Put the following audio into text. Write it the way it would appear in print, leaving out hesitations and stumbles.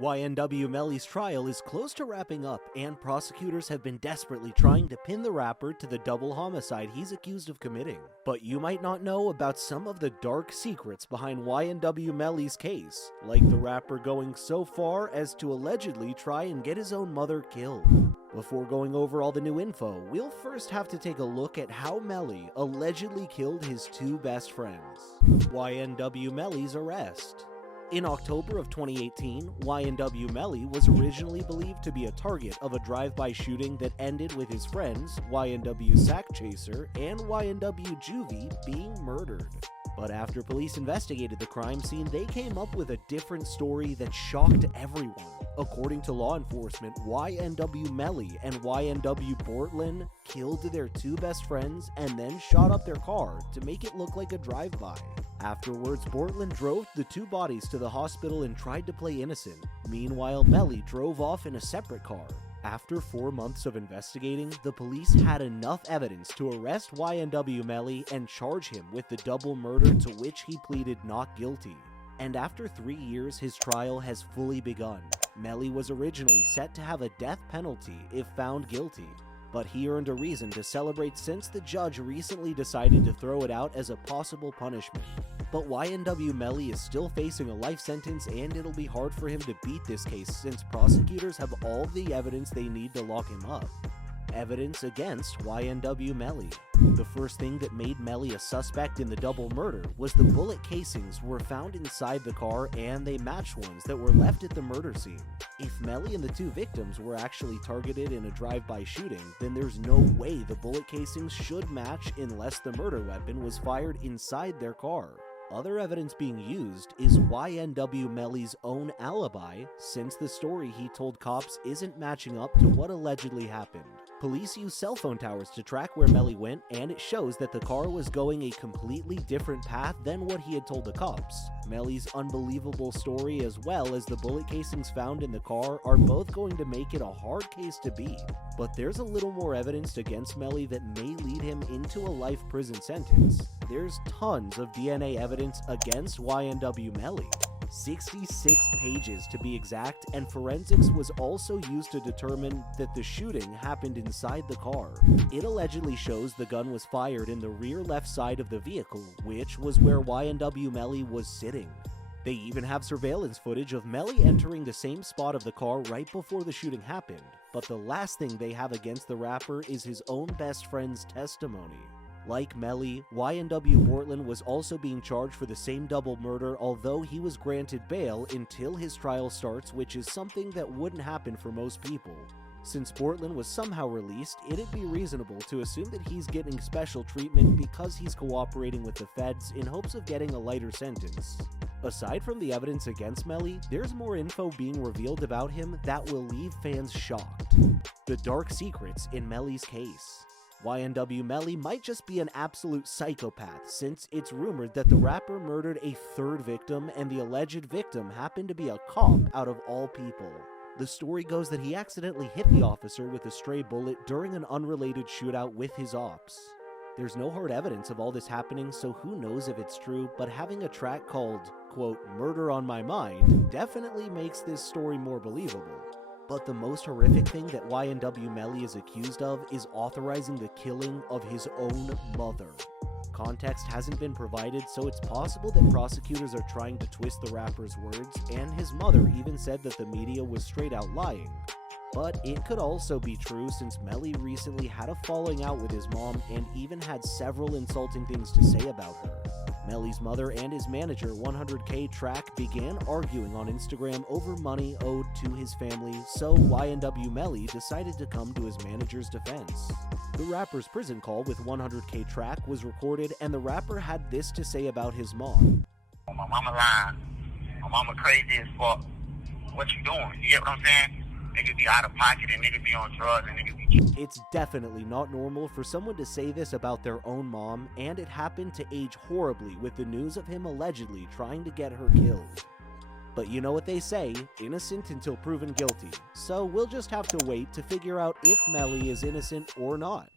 YNW Melly's trial is close to wrapping up, and prosecutors have been desperately trying to pin the rapper to the double homicide he's accused of committing. But you might not know about some of the dark secrets behind YNW Melly's case, like the rapper going so far as to allegedly try and get his own mother killed. Before going over all the new info, we'll first have to take a look at how Melly allegedly killed his two best friends. YNW Melly's arrest. In October of 2018, YNW Melly was originally believed to be a target of a drive-by shooting that ended with his friends, YNW Sakchaser and YNW Juvy, being murdered. But after police investigated the crime scene, they came up with a different story that shocked everyone. According to law enforcement, YNW Melly and YNW Portland killed their two best friends and then shot up their car to make it look like a drive-by. Afterwards, Portland drove the two bodies to the hospital and tried to play innocent. Meanwhile, Melly drove off in a separate car. After 4 months of investigating, the police had enough evidence to arrest YNW Melly and charge him with the double murder to which he pleaded not guilty. And after 3 years, his trial has fully begun. Melly was originally set to have a death penalty if found guilty, but he earned a reason to celebrate since the judge recently decided to throw it out as a possible punishment. But YNW Melly is still facing a life sentence, and it'll be hard for him to beat this case since prosecutors have all the evidence they need to lock him up. Evidence against YNW Melly. The first thing that made Melly a suspect in the double murder was the bullet casings were found inside the car, and they matched ones that were left at the murder scene. If Melly and the two victims were actually targeted in a drive-by shooting, then there's no way the bullet casings should match unless the murder weapon was fired inside their car. Other evidence being used is YNW Melly's own alibi, since the story he told cops isn't matching up to what allegedly happened. Police use cell phone towers to track where Melly went, and it shows that the car was going a completely different path than what he had told the cops. Melly's unbelievable story as well as the bullet casings found in the car are both going to make it a hard case to beat. But there's a little more evidence against Melly that may lead him into a life prison sentence. There's tons of DNA evidence against YNW Melly. 66 pages to be exact, and forensics was also used to determine that the shooting happened inside the car. It allegedly shows the gun was fired in the rear left side of the vehicle, which was where YNW Melly was sitting. They even have surveillance footage of Melly entering the same spot of the car right before the shooting happened, but the last thing they have against the rapper is his own best friend's testimony. Like Melly, YNW Portland was also being charged for the same double murder, although he was granted bail until his trial starts, which is something that wouldn't happen for most people. Since Portland was somehow released, it'd be reasonable to assume that he's getting special treatment because he's cooperating with the feds in hopes of getting a lighter sentence. Aside from the evidence against Melly, there's more info being revealed about him that will leave fans shocked. The dark secrets in Melly's case. YNW Melly might just be an absolute psychopath, since it's rumored that the rapper murdered a third victim, and the alleged victim happened to be a cop out of all people. The story goes that he accidentally hit the officer with a stray bullet during an unrelated shootout with his ops. There's no hard evidence of all this happening, so who knows if it's true, but having a track called, quote, "Murder on My Mind" definitely makes this story more believable. But the most horrific thing that YNW Melly is accused of is authorizing the killing of his own mother. Context hasn't been provided, so it's possible that prosecutors are trying to twist the rapper's words, and his mother even said that the media was straight out lying. But it could also be true, since Melly recently had a falling out with his mom and even had several insulting things to say about her. Melly's mother and his manager, 100K Track, began arguing on Instagram over money owed to his family, so YNW Melly decided to come to his manager's defense. The rapper's prison call with 100K Track was recorded, and the rapper had this to say about his mom. My mama lying. My mama crazy as fuck. What you doing? You get what I'm saying? Nigga be out of pocket and nigga be on drugs and nigga be... It's definitely not normal for someone to say this about their own mom, and it happened to age horribly with the news of him allegedly trying to get her killed. But you know what they say, innocent until proven guilty, so we'll just have to wait to figure out if Melly is innocent or not.